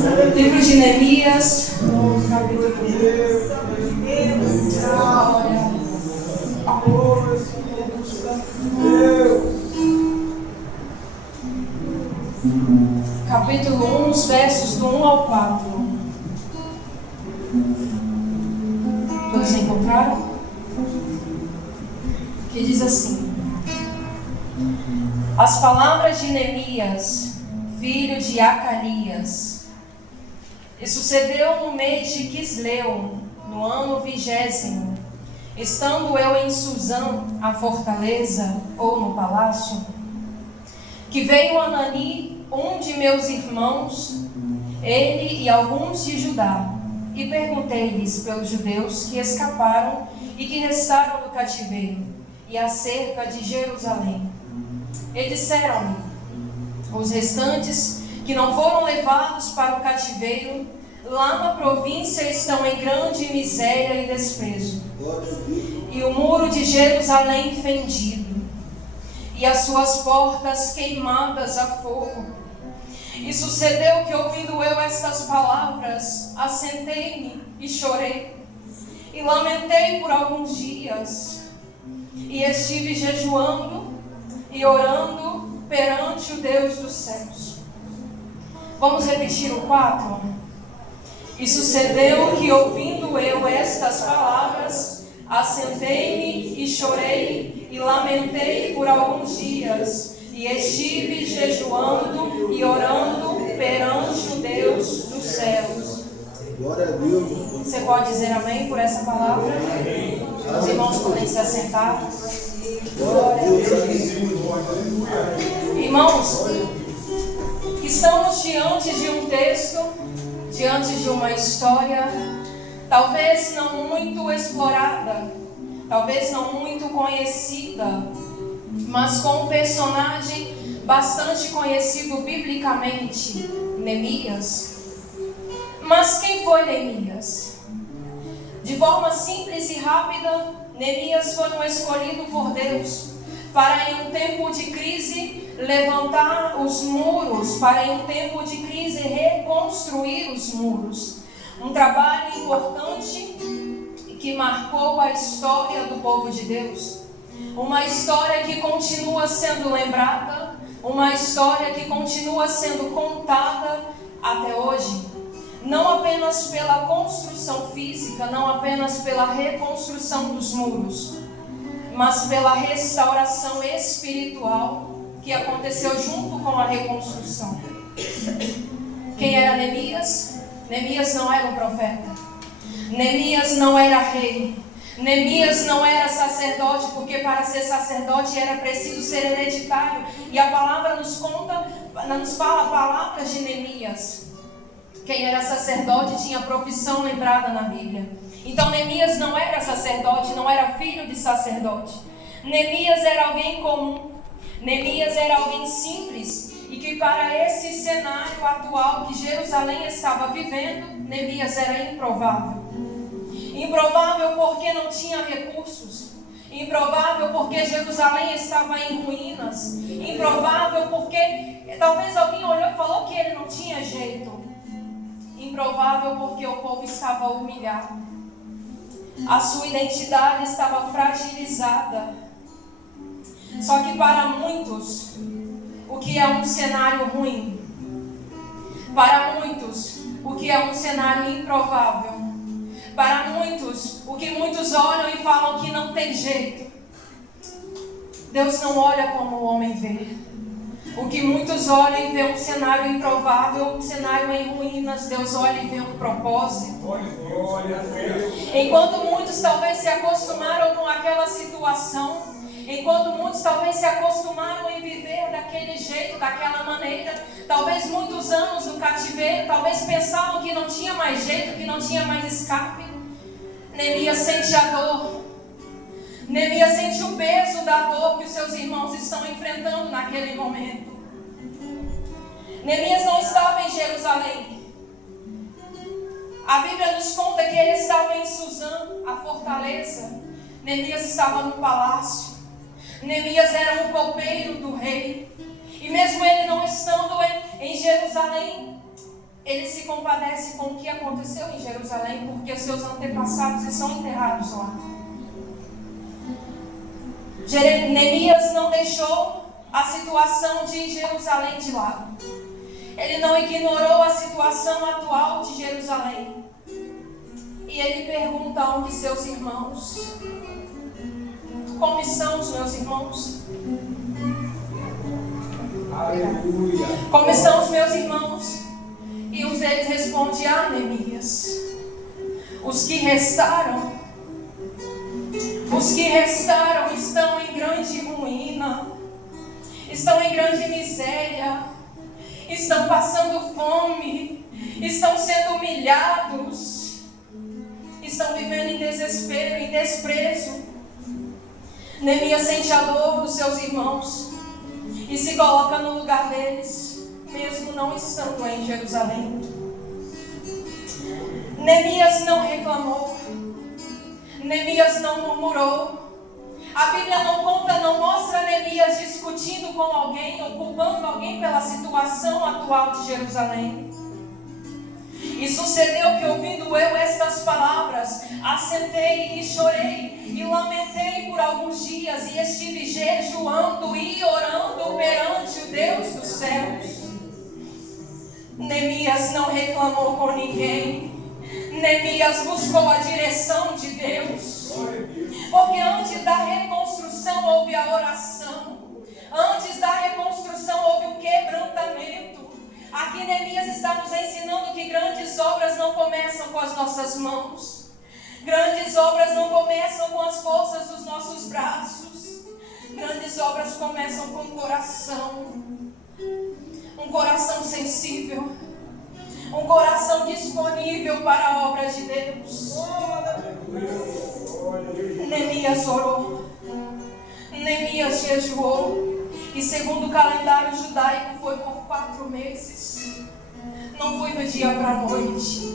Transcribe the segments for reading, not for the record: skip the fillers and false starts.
Livro de Neemias, capítulo 1, os versos do 1 ao 4. Todos encontraram? Que diz assim: As palavras de Neemias, filho de Acalias. E sucedeu no mês de Quisleu, no ano 20º, estando eu em Suzã, a fortaleza, ou no palácio, que veio Anani, um de meus irmãos, ele e alguns de Judá, e perguntei-lhes pelos judeus que escaparam e que restaram do cativeiro, e acerca de Jerusalém. E disseram-me: os restantes que não foram levados para o cativeiro, lá na província estão em grande miséria e desprezo, e o muro de Jerusalém fendido, e as suas portas queimadas a fogo. E sucedeu que, ouvindo eu estas palavras, assentei-me e chorei, e lamentei por alguns dias, e estive jejuando e orando perante o Deus dos céus. Vamos repetir o 4? E sucedeu que, ouvindo eu estas palavras, assentei-me e chorei e lamentei por alguns dias, e estive jejuando e orando perante o Deus dos céus. Glória a Deus. Você pode dizer amém por essa palavra? Os irmãos podem se assentar. Glória a Deus. Irmãos, estamos diante de um texto, diante de uma história, talvez não muito explorada, talvez não muito conhecida, mas com um personagem bastante conhecido biblicamente, Neemias. Mas quem foi Neemias? De forma simples e rápida, Neemias foi um escolhido por Deus para, em um tempo de crise, levantar os muros, para, em um tempo de crise, reconstruir os muros. Um trabalho importante que marcou a história do povo de Deus. Uma história que continua sendo lembrada, uma história que continua sendo contada até hoje. Não apenas pela construção física, não apenas pela reconstrução dos muros, mas pela restauração espiritual que aconteceu junto com a reconstrução. Quem era Neemias? Neemias não era um profeta. Neemias não era rei. Neemias não era sacerdote, porque para ser sacerdote era preciso ser hereditário. E a palavra nos fala palavras de Neemias. Quem era sacerdote tinha profissão lembrada na Bíblia. Então Neemias não era sacerdote, não era filho de sacerdote. Neemias era alguém comum. Neemias era alguém simples. E que para esse cenário atual que Jerusalém estava vivendo, Neemias era improvável. Improvável porque não tinha recursos. Improvável porque Jerusalém estava em ruínas. Improvável porque talvez alguém olhou e falou que ele não tinha jeito. Improvável porque o povo estava humilhado. A sua identidade estava fragilizada. Só que para muitos, o que é um cenário ruim? Para muitos, o que é um cenário improvável? Para muitos, o que muitos olham e falam que não tem jeito. Deus não olha como o homem vê. O que muitos olham e vê um cenário improvável, um cenário em ruínas, Deus olha e vê um propósito. Enquanto muitos talvez se acostumaram com aquela situação, enquanto muitos talvez se acostumaram em viver daquele jeito, daquela maneira, talvez muitos anos no cativeiro, talvez pensavam que não tinha mais jeito, que não tinha mais escape. Neemias sente a dor. Neemias sente o peso da dor que os seus irmãos estão enfrentando naquele momento. Neemias não estava em Jerusalém. A Bíblia nos conta que ele estava em Suzã, a fortaleza. Neemias estava no palácio. Neemias era um copeiro do rei. E mesmo ele não estando em Jerusalém, ele se compadece com o que aconteceu em Jerusalém, porque seus antepassados estão enterrados lá. Neemias não deixou a situação de Jerusalém de lado. Ele não ignorou a situação atual de Jerusalém. E ele pergunta onde seus irmãos. Como estão os meus irmãos? Aleluia. Como estão os meus irmãos? E um deles responde: Neemias, os que restaram estão em grande ruína, estão em grande miséria, estão passando fome, estão sendo humilhados, estão vivendo em desespero, em desprezo. Neemias sente a dor dos seus irmãos e se coloca no lugar deles, mesmo não estando em Jerusalém. Neemias não reclamou, Neemias não murmurou. A Bíblia não conta, não mostra Neemias discutindo com alguém ou culpando alguém pela situação atual de Jerusalém. E sucedeu que, ouvindo eu estas palavras, assentei e chorei e lamentei por alguns dias e estive jejuando e orando perante o Deus dos céus. Neemias não reclamou com ninguém. Neemias buscou a direção de Deus. Porque antes da reconstrução houve a oração. Antes da reconstrução houve o quebrantamento. Aqui Neemias está nos ensinando que grandes obras não começam com as nossas mãos. Grandes obras não começam com as forças dos nossos braços. Grandes obras começam com o coração. Um coração sensível. Um coração disponível para a obra de Deus. Neemias orou. Neemias jejuou. E segundo o calendário judaico foi por 4 meses. Não foi do dia para a noite.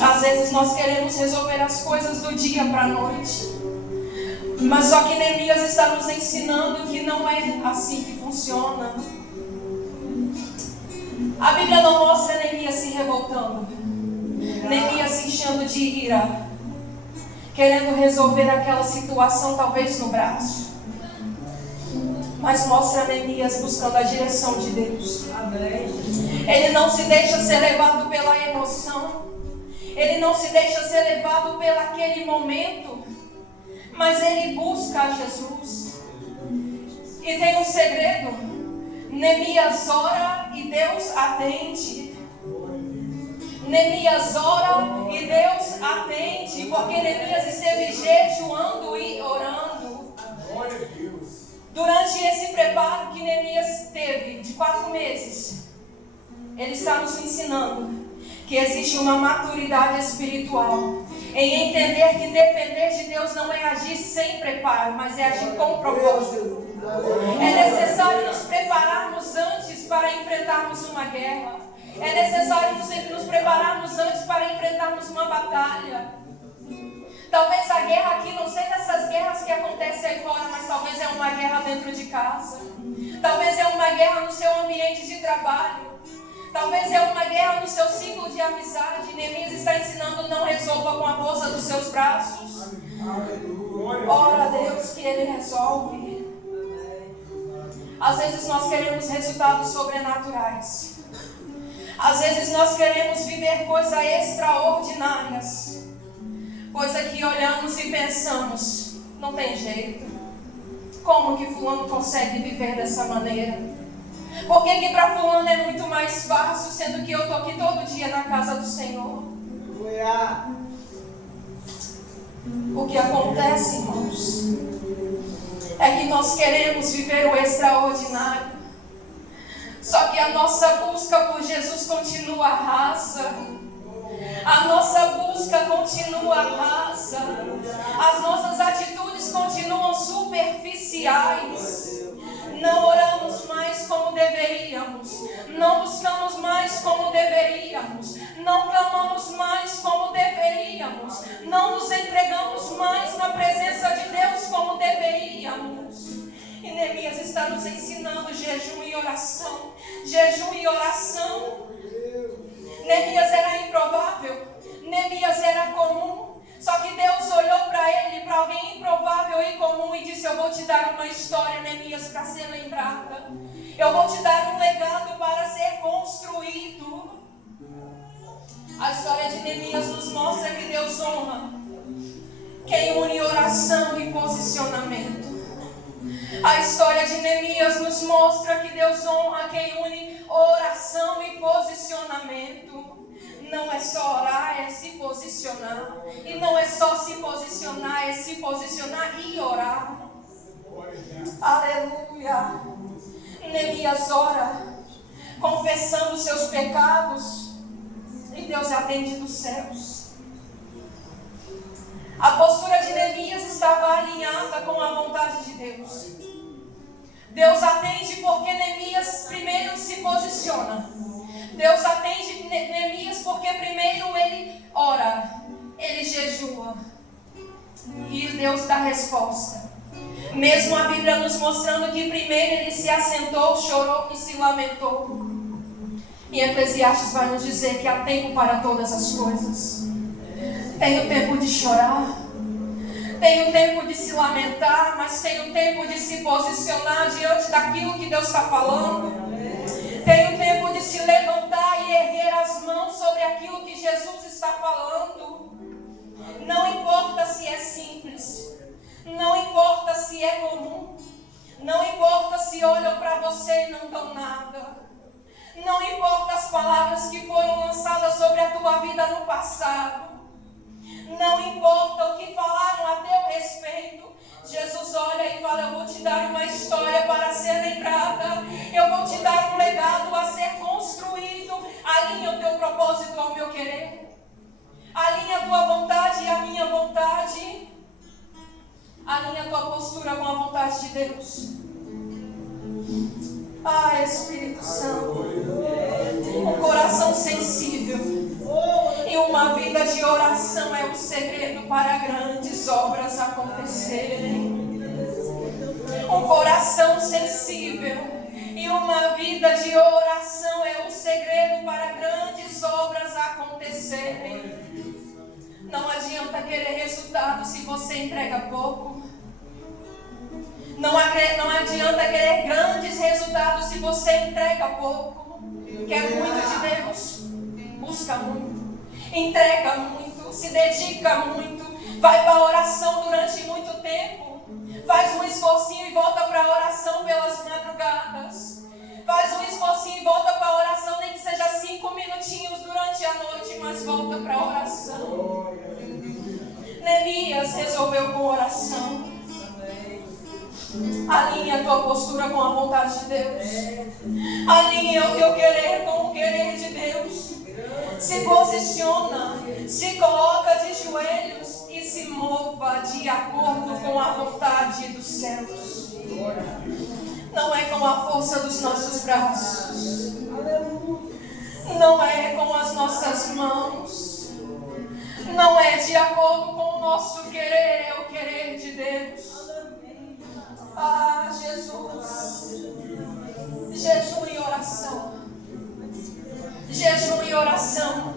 Às vezes nós queremos resolver as coisas do dia para a noite. Mas só que Neemias está nos ensinando que não é assim que funciona. A Bíblia não mostra Neemias se revoltando. Neemias se enchendo de ira, querendo resolver aquela situação talvez no braço. Mas mostra Neemias buscando a direção de Deus. Ele não se deixa ser levado pela emoção. Ele não se deixa ser levado pelo aquele momento. Mas ele busca a Jesus. E tem um segredo. Neemias ora e Deus atende. Neemias ora e Deus atende. Porque Neemias esteve jejuando e orando. Durante esse preparo que Neemias teve de 4 meses, ele está nos ensinando que existe uma maturidade espiritual em entender que depender de Deus não é agir sem preparo, mas é agir com propósito. É necessário nos prepararmos antes para enfrentarmos uma guerra. É necessário nos prepararmos antes para enfrentarmos uma batalha. Talvez a guerra aqui não seja dessas guerras que acontecem aí fora, mas talvez é uma guerra dentro de casa. Talvez é uma guerra no seu ambiente de trabalho. Talvez é uma guerra no seu ciclo de amizade. Neemias está ensinando: não resolva com a força dos seus braços. Ora a Deus que Ele resolve. Às vezes nós queremos resultados sobrenaturais. Às vezes nós queremos viver coisas extraordinárias. Coisa que olhamos e pensamos: não tem jeito. Como que fulano consegue viver dessa maneira? Por que para fulano é muito mais fácil, sendo que eu estou aqui todo dia na casa do Senhor? O que acontece, irmãos, é que nós queremos viver o extraordinário. Só que a nossa busca por Jesus continua rasa. A nossa busca continua rasa. As nossas atitudes continuam superficiais. Não oramos mais como deveríamos. Não buscamos mais como deveríamos. Não clamamos mais como deveríamos. Não nos entregamos mais na presença de Deus como deveríamos. E Neemias está nos ensinando jejum e oração. Jejum e oração. oração e posicionamento. A história de Neemias nos mostra que Deus honra quem une oração e posicionamento. Não é só orar, é se posicionar. E não é só se posicionar, é se posicionar e orar. Aleluia. Neemias ora, confessando seus pecados, e Deus atende dos céus. A postura de Neemias estava alinhada com a vontade de Deus. Deus atende porque Neemias primeiro se posiciona. Deus atende Neemias porque primeiro ele ora, ele jejua. E Deus dá resposta. Mesmo a Bíblia nos mostrando que primeiro ele se assentou, chorou e se lamentou. E Eclesiastes vai nos dizer que há tempo para todas as coisas. Tem o tempo de chorar, tem o tempo de se lamentar, mas tem o tempo de se posicionar diante daquilo que Deus está falando. Tem o tempo de se levantar e erguer as mãos sobre aquilo que Jesus está falando. Não importa se é simples, não importa se é comum, não importa se olham para você e não dão nada. Não importa as palavras que foram lançadas sobre a tua vida no passado. Não importa o que falaram a teu respeito. Jesus olha e fala: eu vou te dar uma história para ser lembrada. Eu vou te dar um legado a ser construído. Alinha o teu propósito ao meu querer. Alinha a tua vontade e a minha vontade. Alinha a tua postura com a vontade de Deus. Ah, Espírito Santo. Um coração sensível e uma vida de oração é o segredo para grandes obras acontecerem. Um coração sensível e uma vida de oração é o segredo para grandes obras acontecerem. Não adianta querer resultado se você entrega pouco. Não adianta querer grandes resultados se você entrega pouco. Quer muito de Deus, busca muito, entrega muito, se dedica muito, vai para a oração durante muito tempo, faz um esforcinho e volta para a oração pelas madrugadas, faz um esforcinho e volta para a oração, nem que seja 5 minutinhos durante a noite, mas volta para a oração. Neemias resolveu com oração. Alinha a tua postura com a vontade de Deus. Alinha o teu querer com o querer de Deus. Se posiciona, se coloca de joelhos e se mova de acordo com a vontade dos céus. Não é com a força dos nossos braços, não é com as nossas mãos, não é de acordo com o nosso querer, é o querer de Deus. Ah, Jesus, jejum e oração. Jejum e oração.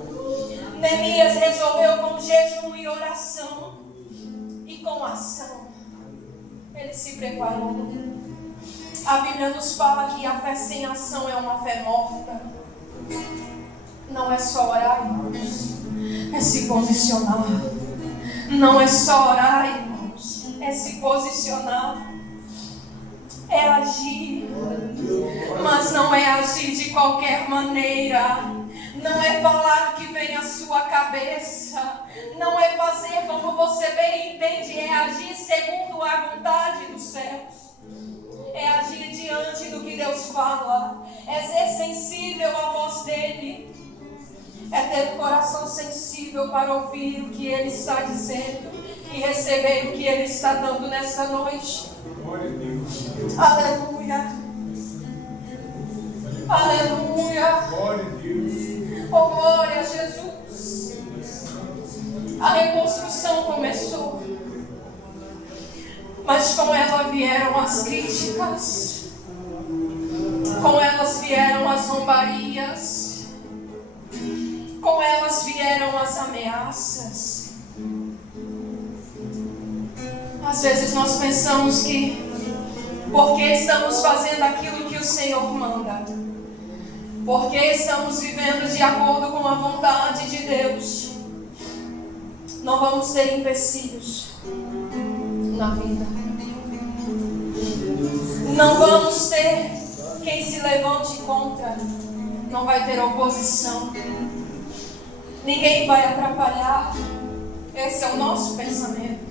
Neemias resolveu com jejum e oração e com ação. Ele se preparou. A Bíblia nos fala que a fé sem ação é uma fé morta. Não é só orar, irmãos, é se posicionar. Não é só orar, irmãos, é se posicionar. É agir, mas não é agir de qualquer maneira. Não é falar o que vem à sua cabeça. Não é fazer como você bem entende. É agir segundo a vontade dos céus. É agir diante do que Deus fala. É ser sensível à voz dele. É ter um coração sensível para ouvir o que ele está dizendo e receber o que ele está dando nessa noite. Aleluia. Aleluia. Oh, glória a Jesus. A reconstrução começou, mas com ela vieram as críticas, com elas vieram as zombarias, com elas vieram as ameaças. Às vezes nós pensamos que porque estamos fazendo aquilo que o Senhor manda, porque estamos vivendo de acordo com a vontade de Deus, não vamos ter empecilhos. na vida. Não vamos ter quem se levante contra. Não vai ter oposição. Ninguém vai atrapalhar. Esse é o nosso pensamento.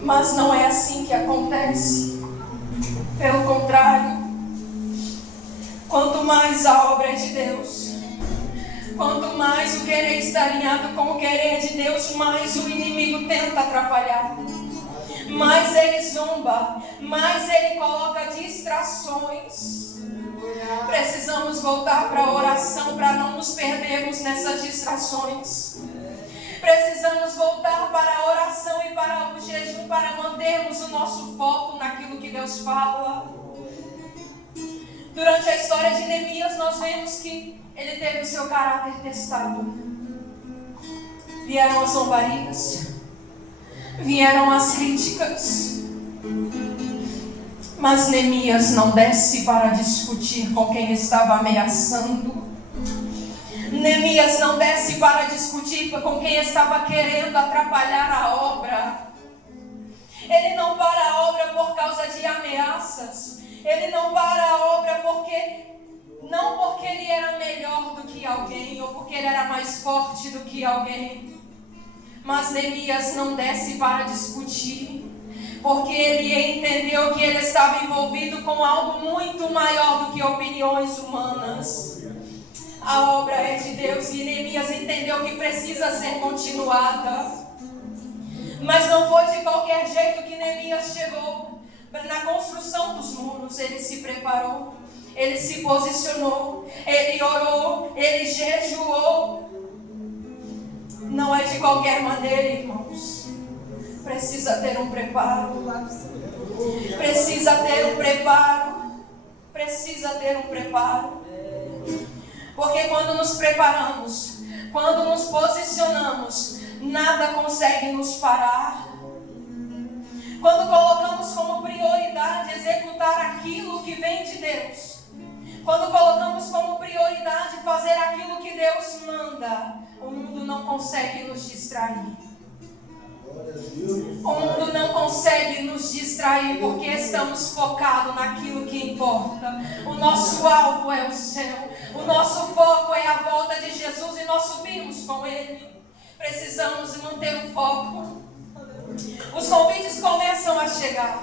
Mas não é assim que acontece. Pelo contrário, quanto mais a obra é de Deus, quanto mais o querer está alinhado com o querer de Deus, mais o inimigo tenta atrapalhar. Mais ele zomba, mais ele coloca distrações. Precisamos voltar para a oração para não nos perdermos nessas distrações. Precisamos voltar para a oração e para o jejum para mantermos o nosso foco naquilo que Deus fala. Durante a história de Neemias, nós vemos que ele teve o seu caráter testado. Vieram as zombarias, vieram as críticas, mas Neemias não desce para discutir com quem estava ameaçando. Neemias não desce para discutir com quem estava querendo atrapalhar a obra. Ele não para a obra por causa de ameaças. Ele não para a obra não porque ele era melhor do que alguém ou porque ele era mais forte do que alguém. Mas Neemias não desce para discutir, porque ele entendeu que ele estava envolvido com algo muito maior do que opiniões humanas. A obra é de Deus e Neemias entendeu que precisa ser continuada. Mas não foi de qualquer jeito que Neemias chegou. Na construção dos muros, ele se preparou, ele se posicionou, ele orou, ele jejuou. Não é de qualquer maneira, irmãos. Precisa ter um preparo. Precisa ter um preparo. Precisa ter um preparo. Porque quando nos preparamos, quando nos posicionamos, nada consegue nos parar. Quando colocamos como prioridade executar aquilo que vem de Deus, quando colocamos como prioridade fazer aquilo que Deus manda, o mundo não consegue nos distrair. O mundo não consegue nos distrair porque estamos focados naquilo que importa. O nosso alvo é o céu. O nosso foco é a volta de Jesus e nós subimos com Ele. Precisamos manter o foco. Os convites começam a chegar.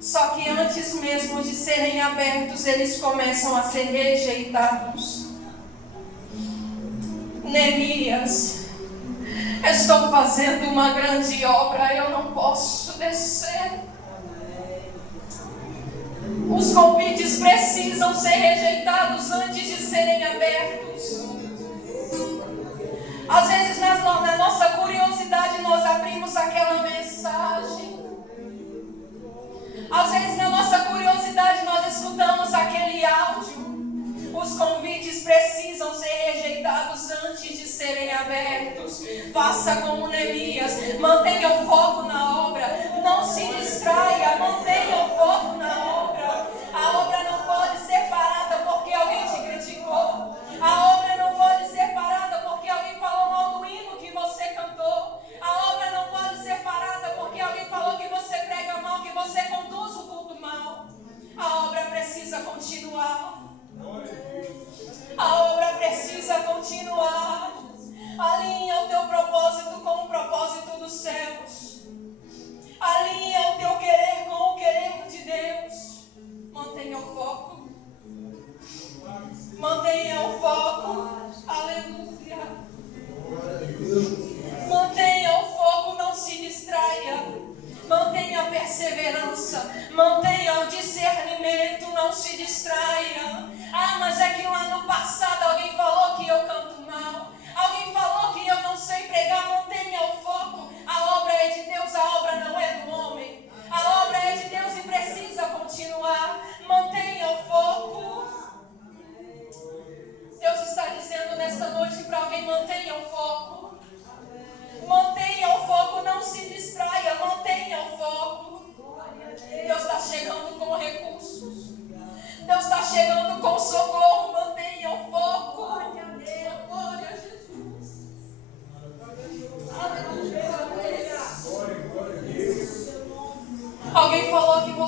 Só que antes mesmo de serem abertos, eles começam a ser rejeitados. Neemias: estou fazendo uma grande obra, eu não posso descer. Os convites precisam ser rejeitados antes de serem abertos. Às vezes, na nossa curiosidade, nós abrimos aquela mensagem. Às vezes, na nossa curiosidade, nós escutamos aquele áudio. Os convites precisam ser rejeitados antes de serem abertos. Faça como Neemias. Mantenha o foco na obra. Não se distraia. Mantenha o foco na obra. A obra não pode ser parada porque alguém te criticou. A obra não pode ser parada porque alguém falou mal do hino que você cantou. A obra não pode ser parada porque alguém falou que você prega mal, que você conduz o culto mal. A obra precisa continuar. A obra precisa continuar. Alinha o teu propósito com o propósito dos céus. Alinha o teu querer com o querer de Deus. Mantenha o foco. Mantenha o foco. Aleluia. Mantenha o foco, não se distraia. Mantenha a perseverança. Mantenha o discernimento, não se distraia. Ah, mas é que lá no passado alguém falou que eu canto mal. Alguém falou que eu não sei pregar. Mantenha o foco. A obra é de Deus, a obra não é do homem.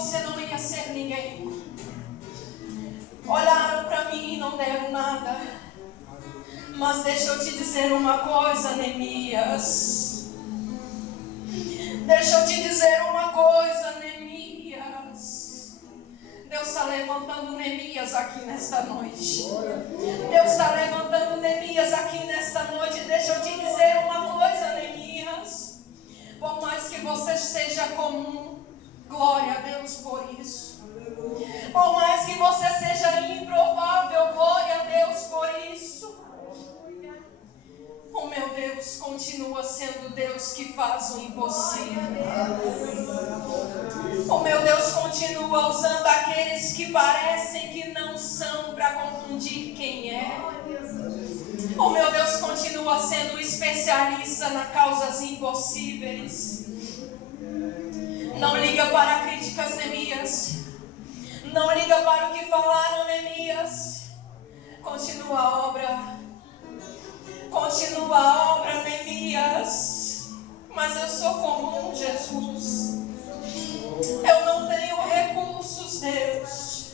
você não ia ser ninguém. Olharam para mim e não deram nada. Mas deixa eu te dizer uma coisa, Neemias. Deixa eu te dizer uma coisa, Neemias. Deus está levantando Neemias aqui nesta noite. Deus está levantando Neemias aqui nesta noite. Deixa eu te dizer uma coisa, Neemias. Por mais que você seja comum, glória a Deus por isso. Por mais que você seja improvável, glória a Deus por isso. O meu Deus continua sendo Deus que faz o impossível. O meu Deus continua usando aqueles que parecem que não são para confundir quem é. O meu Deus continua sendo especialista nas causas impossíveis. Não liga para críticas, Neemias. Não liga para o que falaram, Neemias. Continua a obra. Continua a obra, Neemias. Mas eu sou comum, Jesus. Eu não tenho recursos, Deus.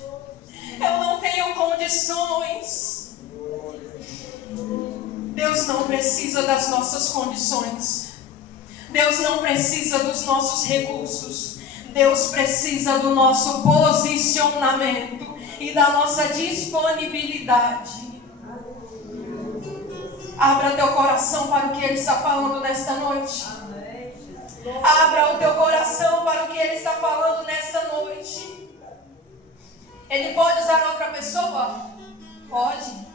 Eu não tenho condições. Deus não precisa das nossas condições. Deus não precisa dos nossos recursos. Deus precisa do nosso posicionamento e da nossa disponibilidade. Abra teu coração para o que Ele está falando nesta noite. Abra o teu coração para o que Ele está falando nesta noite. Ele pode usar outra pessoa? Pode.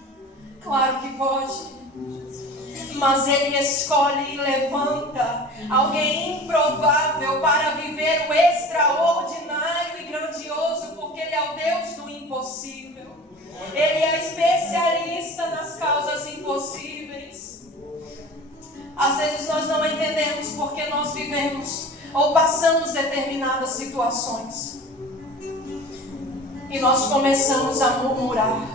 Claro que pode. Mas Ele escolhe e levanta alguém improvável para viver o extraordinário e grandioso, porque Ele é o Deus do impossível. Ele é especialista nas causas impossíveis. Às vezes nós não entendemos porque nós vivemos ou passamos determinadas situações. E nós começamos a murmurar.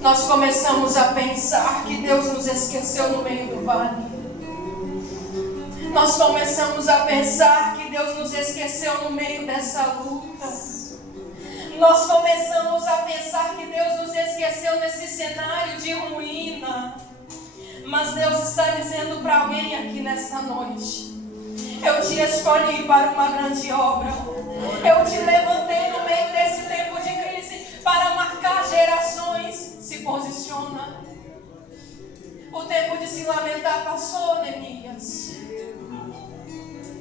Nós começamos a pensar que Deus nos esqueceu no meio do vale. Nós começamos a pensar que Deus nos esqueceu no meio dessa luta. Nós começamos a pensar que Deus nos esqueceu nesse cenário de ruína. Mas Deus está dizendo para alguém aqui nesta noite: eu te escolhi para uma grande obra. Eu te levantei no meio desse tempo de crise para marcar gerações. Se posiciona. O tempo de se lamentar passou, Neemias.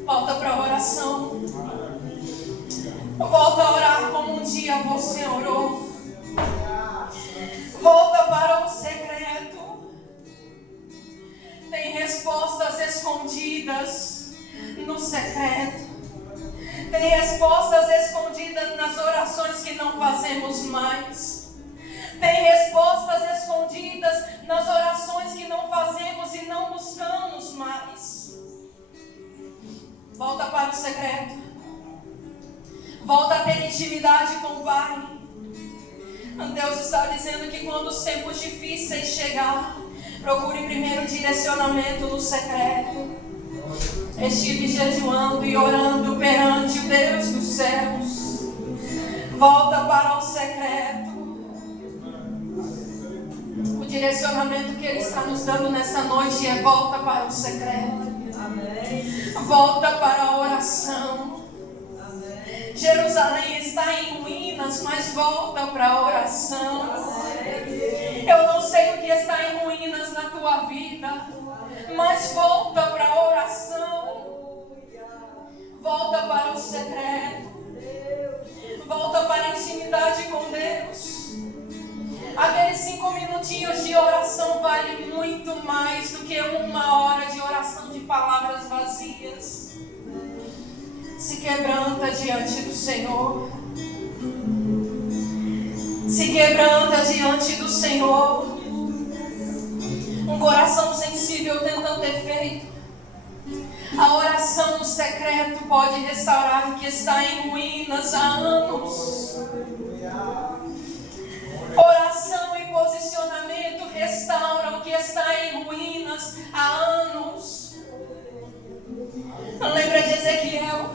Volta para a oração. Volta a orar como um dia você orou. Volta para o secreto. Tem respostas escondidas no secreto. Tem respostas escondidas nas orações que não fazemos mais. Tem respostas escondidas nas orações que não fazemos e não buscamos mais. Volta para o secreto. Volta a ter intimidade com o Pai. Deus está dizendo que quando os tempos difíceis chegar, procure primeiro direcionamento no secreto. Estive jejuando e orando perante o Deus dos céus. Volta para o secreto. O direcionamento que Ele está nos dando nessa noite é volta para o secreto. Amém. Volta para a oração. Amém. Jerusalém está em ruínas, mas volta para a oração. Amém. Eu não sei o que está em ruínas na tua vida, mas volta para a oração. Volta para o secreto. Volta para a intimidade com Deus. Aqueles 5 minutinhos de oração valem muito mais do que 1 hora de oração de palavras vazias. Se quebranta diante do Senhor. Se quebranta diante do Senhor. Um coração sensível tenta ter feito. A oração no secreto pode restaurar o que está em ruínas há anos. Oração e posicionamento restauram o que está em ruínas há anos. Lembra de Ezequiel?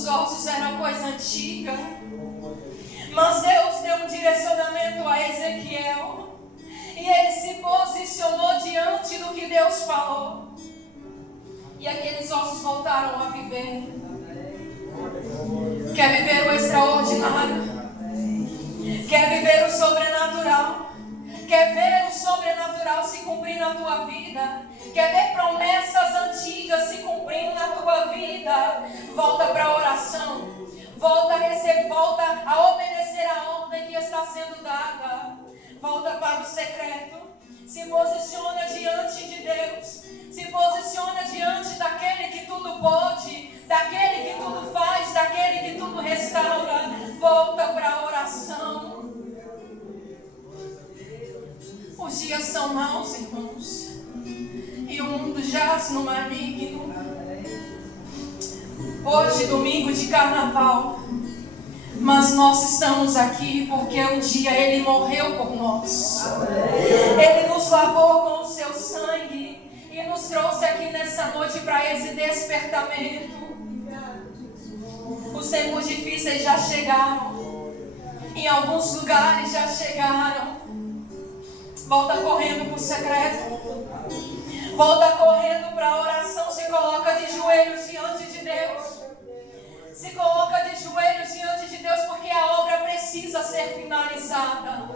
nossos ossos era coisa antiga. Mas Deus deu um direcionamento a Ezequiel. E ele se posicionou diante do que Deus falou. E aqueles ossos voltaram a viver. Quer viver o extraordinário? Quer viver o sobrenatural? Quer ver o sobrenatural se cumprir na tua vida? Quer ver promessas antigas se cumprindo na tua vida? Volta para a oração. Volta a receber, volta a obedecer a ordem que está sendo dada. Volta para o secreto. Se posiciona diante de Deus. Se posiciona diante daquele que tudo pode, daquele que tudo faz, daquele que tudo restaura. Volta para a oração. Os dias são maus, irmãos, e o mundo jaz no maligno. Hoje, domingo de carnaval, mas nós estamos aqui porque um dia Ele morreu por nós. Ele nos lavou com o seu sangue e nos trouxe aqui nessa noite para esse despertamento. Os tempos difíceis já chegaram, em alguns lugares já chegaram. Volta correndo para o secreto. Volta correndo para a oração. Se coloca de joelhos diante de Deus. Se coloca de joelhos diante de Deus, porque a obra precisa ser finalizada.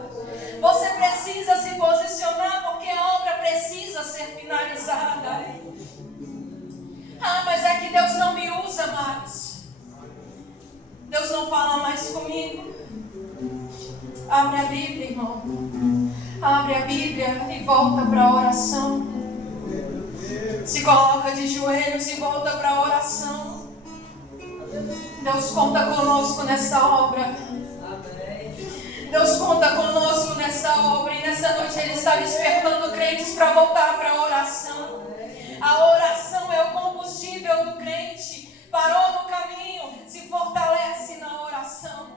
Você precisa se posicionar, porque a obra precisa ser finalizada. Ah, mas é que Deus não me usa mais. Deus não fala mais comigo. Abre a Bíblia, irmão. Abre a Bíblia e volta para a oração. Se coloca de joelhos e volta para a oração. Deus conta conosco nessa obra. Deus conta conosco nessa obra. E nessa noite Ele está despertando crentes para voltar para a oração. A oração é o combustível do crente. Parou no caminho, se fortalece na oração.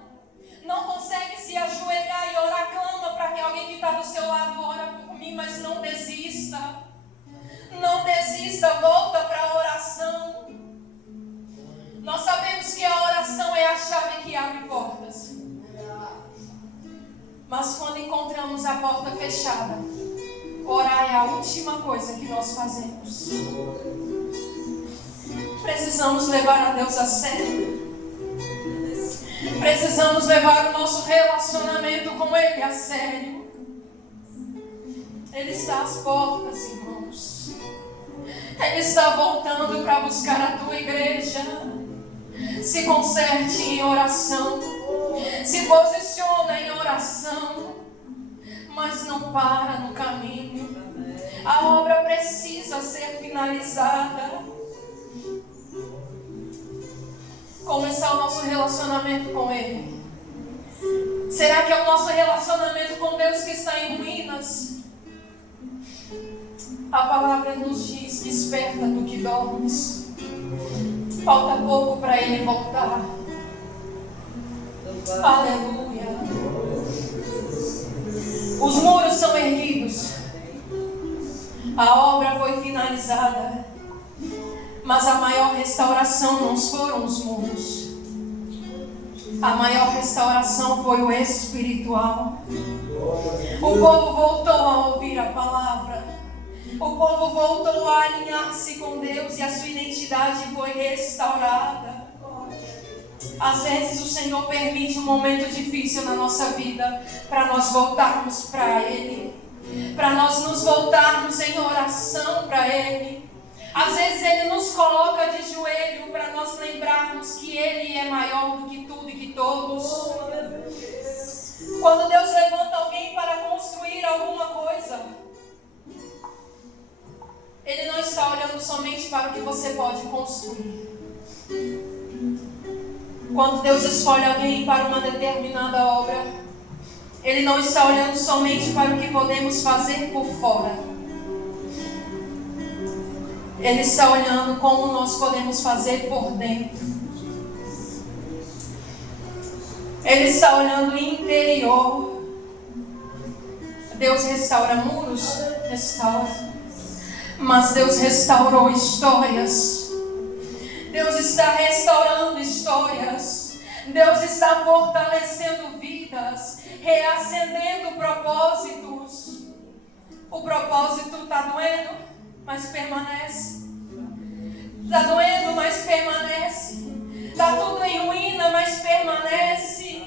Não consegue se ajoelhar e orar, clama para que alguém que está do seu lado ore por mim, mas não desista. Não desista, volta para a oração. Nós sabemos que a oração é a chave que abre portas. Mas quando encontramos a porta fechada, orar é a última coisa que nós fazemos. Precisamos levar a Deus a sério. Precisamos levar o nosso relacionamento com Ele a sério. Ele está às portas, irmãos. Ele está voltando para buscar a tua igreja. Se conserte em oração. Se posiciona em oração. Mas não para no caminho. A obra precisa ser finalizada. Como está o nosso relacionamento com Ele? Será que é o nosso relacionamento com Deus que está em ruínas? A palavra nos diz: desperta tu que dormes. Falta pouco para Ele voltar. Aleluia. Os muros são erguidos. A obra foi finalizada. Mas a maior restauração não foram os muros. A maior restauração foi o espiritual. O povo voltou a ouvir a palavra. O povo voltou a alinhar-se com Deus e a sua identidade foi restaurada. Às vezes o Senhor permite um momento difícil na nossa vida para nós voltarmos para Ele. Para nós nos voltarmos em oração para Ele. Às vezes Ele nos coloca de joelho para nós lembrarmos que Ele é maior do que tudo e que todos. Quando Deus levanta alguém para construir alguma coisa, Ele não está olhando somente para o que você pode construir. Quando Deus escolhe alguém para uma determinada obra, Ele não está olhando somente para o que podemos fazer por fora. Ele está olhando como nós podemos fazer por dentro. Ele está olhando o interior. Deus restaura muros? Restaura. Mas Deus restaurou histórias. Deus está restaurando histórias. Deus está fortalecendo vidas, reacendendo propósitos. O propósito está doendo, mas permanece. Está doendo, mas permanece. Está tudo em ruína, mas permanece.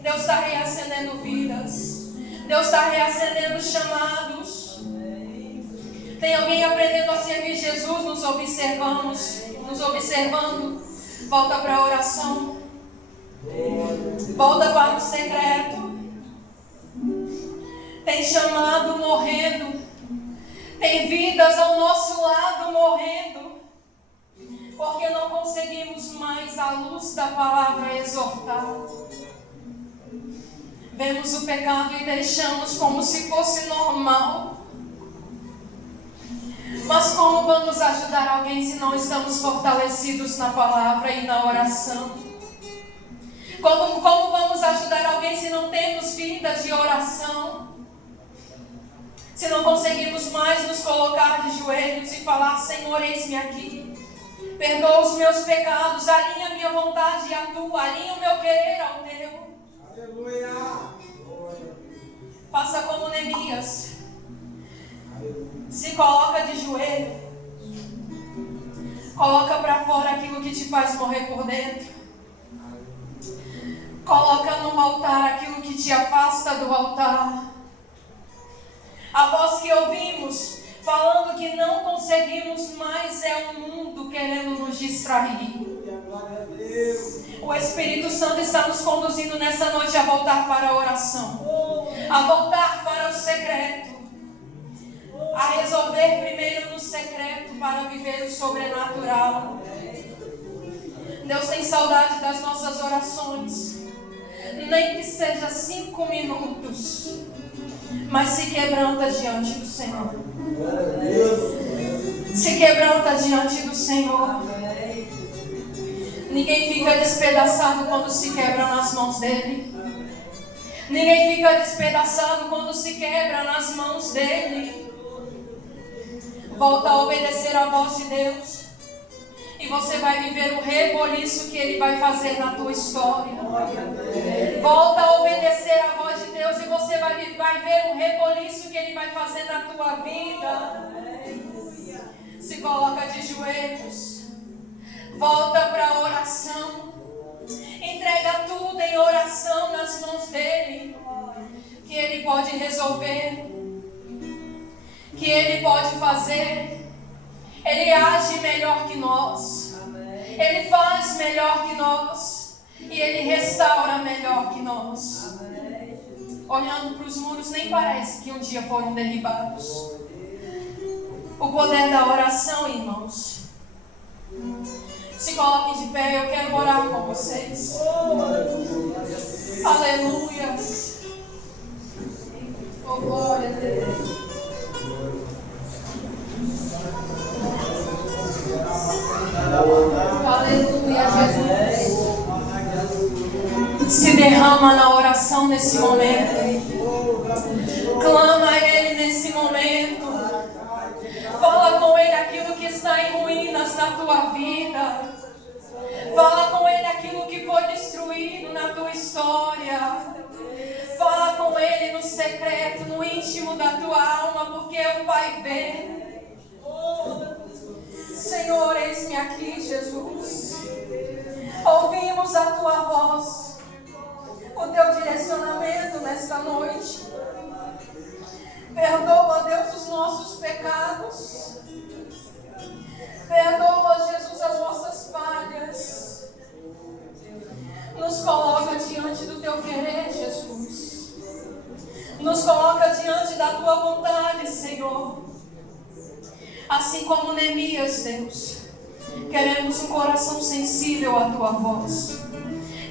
Deus está reacendendo vidas. Deus está reacendendo chamados. Tem alguém aprendendo a servir Jesus nos observando. Volta para a oração. Volta para o secreto. Tem chamado morrendo. Tem vidas ao nosso lado morrendo. Porque não conseguimos mais à luz da palavra exortar. Vemos o pecado e deixamos como se fosse normal. Mas como vamos ajudar alguém se não estamos fortalecidos na palavra e na oração? Como vamos ajudar alguém se não temos vida de oração? Se não conseguimos mais nos colocar de joelhos e falar: Senhor, eis-me aqui. Perdoa os meus pecados, alinha a minha vontade à tua, alinha o meu querer ao teu. Aleluia. Faça como Neemias. Se coloca de joelho. Coloca para fora aquilo que te faz morrer por dentro. Coloca no altar aquilo que te afasta do altar. A voz que ouvimos falando que não conseguimos mais é o mundo querendo nos distrair. O Espírito Santo está nos conduzindo nessa noite a voltar para a oração, a voltar para o secreto, a resolver primeiro no secreto para viver o sobrenatural. Deus tem saudade das nossas orações, nem que seja 5 minutos, mas se quebranta diante do Senhor. Se quebranta diante do Senhor. Ninguém fica despedaçado quando se quebra nas mãos dele. Ninguém fica despedaçado quando se quebra nas mãos dele. Volta a obedecer a voz de Deus. E você vai viver o reboliço que ele vai fazer na tua história. Volta a obedecer a voz de Deus e você vai ver o reboliço que ele vai fazer na tua vida. Se coloca de joelhos. Volta para a oração. Entrega tudo em oração nas mãos dele. Que ele pode resolver. Que ele pode fazer. Ele age melhor que nós. Ele faz melhor que nós. E ele restaura melhor que nós. Olhando para os muros, nem parece que um dia foram derribados. O poder da oração, irmãos. Se coloquem de pé, eu quero orar com vocês. Aleluia. Oh, glória a Deus. Aleluia, Jesus. Se derrama na oração nesse momento. Clama a Ele nesse momento. Fala com Ele aquilo que está em ruínas na tua vida. Fala com Ele aquilo que foi destruído na tua história. Fala com Ele no secreto, no íntimo da tua alma, porque o Pai vê. Senhor, eis-me aqui, Jesus. Ouvimos a tua voz, o teu direcionamento nesta noite. Perdoa, Deus, os nossos pecados. Perdoa, Jesus, as nossas falhas. Nos coloca diante do teu querer, Jesus. Nos coloca diante da tua vontade, Senhor. Assim como Neemias, Deus, queremos um coração sensível à tua voz.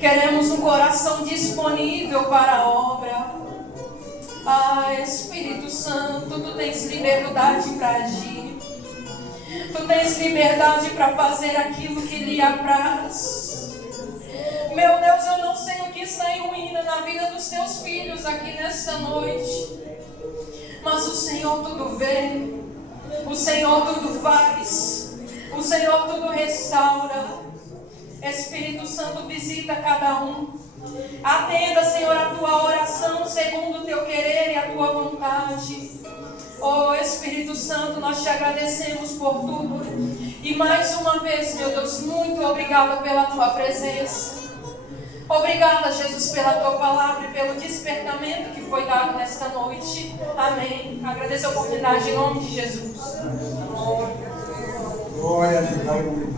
Queremos um coração disponível para a obra. Ah, Espírito Santo, tu tens liberdade para agir. Tu tens liberdade para fazer aquilo que lhe apraz. Meu Deus, eu não sei o que está em ruína na vida dos teus filhos aqui nesta noite. Mas o Senhor tudo vê. O Senhor tudo faz. O Senhor tudo restaura. Espírito Santo, visita cada um. Atenda, Senhor, a tua oração segundo o teu querer e a tua vontade. Oh, Espírito Santo, nós te agradecemos por tudo. E mais uma vez, meu Deus, muito obrigada pela tua presença. Obrigada, Jesus, pela tua palavra e pelo despertamento que foi dado nesta noite. Amém. Agradeço a oportunidade em nome de Jesus. Glória a Deus. Aleluia.